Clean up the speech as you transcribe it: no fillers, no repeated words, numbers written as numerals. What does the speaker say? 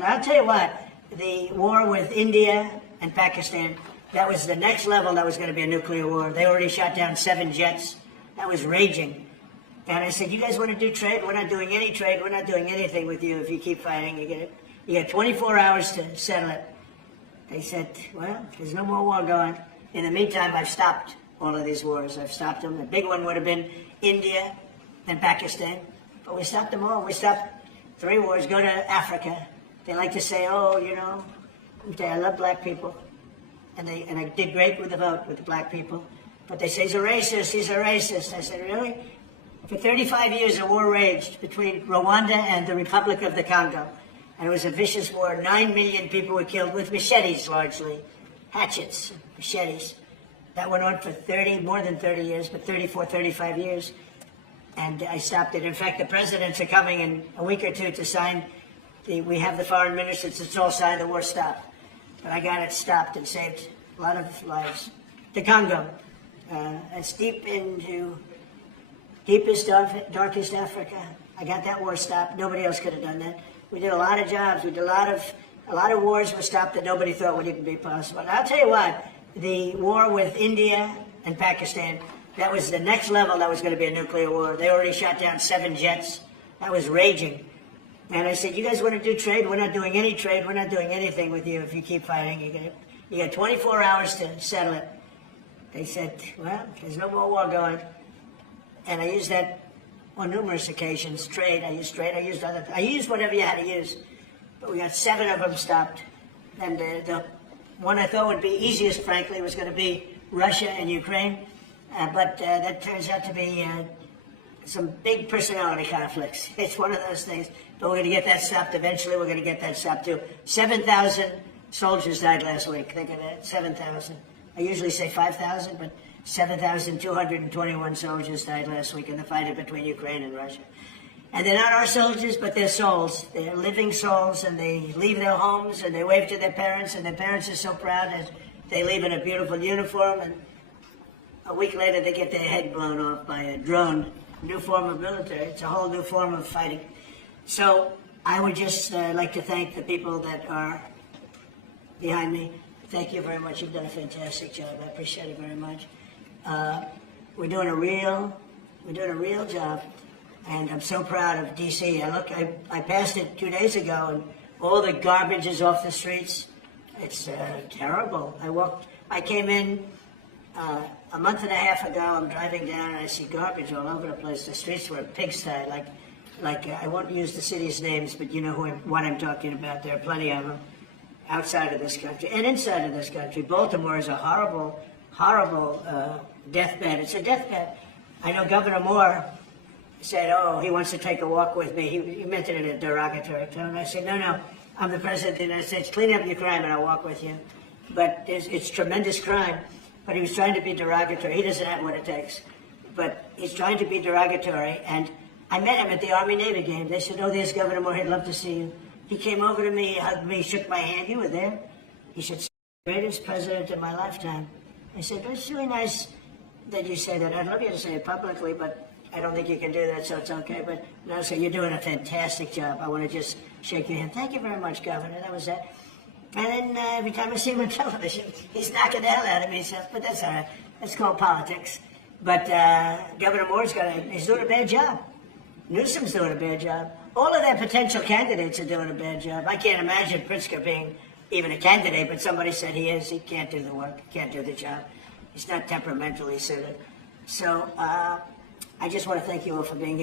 But I'll tell you what, the war with India and Pakistan, that was the next level. That was going to be a nuclear war. They already shot down 7 jets. That was raging. And I said, you guys want to do trade? We're not doing any trade. We're not doing anything with you if you keep fighting. You get 24 hours to settle it. They said, well, there's no more war going. In the meantime, I've stopped all of these wars. I've stopped them. The big one would have been India and Pakistan. But we stopped them all. We stopped 3 wars. Go to Africa. They like to say, oh, you know, I love black people. And I did great with the vote with the black people. But they say he's a racist, he's a racist. I said, really? For 35 years, a war raged between Rwanda and the Republic of the Congo. And it was a vicious war. 9 million people were killed with machetes, largely. Hatchets, machetes. That went on for more than 30 years, but 34, 35 years. And I stopped it. In fact, the presidents are coming in a week or two to sign. We have the foreign ministers, it's all signed, the war stopped. But I got it stopped and saved a lot of lives. The Congo, it's deep into deepest, darkest Africa. I got that war stopped. Nobody else could have done that. We did a lot of jobs. We did a lot of wars were stopped that nobody thought would even be possible. And I'll tell you what, the war with India and Pakistan, that was the next level. That was going to be a nuclear war. They already shot down 7 jets. That was raging. And I said, you guys want to do trade? We're not doing any trade. We're not doing anything with you if you keep fighting. You get 24 hours to settle it. They said, well, there's no more war going. And I used that on numerous occasions. Trade, I used I used whatever you had to use. But we got 7 of them stopped. And the one I thought would be easiest, frankly, was going to be Russia and Ukraine. But that turns out to be some big personality conflicts. It's one of those things. But we're going to get that stopped eventually. We're going to get that stopped too. 7,000 soldiers died last week. Think of that, 7,000. I usually say 5,000, but 7,221 soldiers died last week in the fight between Ukraine and Russia. And they're not our soldiers, but they're souls. They're living souls, and they leave their homes, and they wave to their parents, and their parents are so proud as they leave in a beautiful uniform, and a week later they get their head blown off by a drone. New form of military. It's a whole new form of fighting. So I would just like to thank the people that are behind me. Thank you very much. You've done a fantastic job. I appreciate it very much. We're doing a real job, and I'm so proud of D.C. I passed it 2 days ago, and all the garbage is off the streets. It's terrible. I came in a month and a half ago. I'm driving down, and I see garbage all over the place. The streets were a pigsty. I won't use the city's names, but you know what I'm talking about. There are plenty of them outside of this country and inside of this country. Baltimore is a horrible, horrible deathbed. It's a deathbed. I know Governor Moore said, oh, he wants to take a walk with me. He meant it in a derogatory tone. I said, no, I'm the president of the United States. Clean up your crime and I'll walk with you. But it's tremendous crime. But he was trying to be derogatory. He doesn't have what it takes. But he's trying to be derogatory. And I met him at the Army-Navy game. They said, oh, there's Governor Moore. He'd love to see you. He came over to me, hugged me, shook my hand. You were there. He said, greatest president in my lifetime. I said, it's really nice that you say that. I'd love you to say it publicly, but I don't think you can do that, so it's okay. But no, so you're doing a fantastic job. I want to just shake your hand. Thank you very much, Governor. That was that. And then every time I see him on television, he's knocking the hell out of me. So, but that's all right. That's called politics. But Governor Moore's he's doing a bad job. Newsom's doing a bad job. All of their potential candidates are doing a bad job. I can't imagine Pritzker being even a candidate, but somebody said he is. He can't do the work. He can't do the job. He's not temperamentally suited. So I just want to thank you all for being here.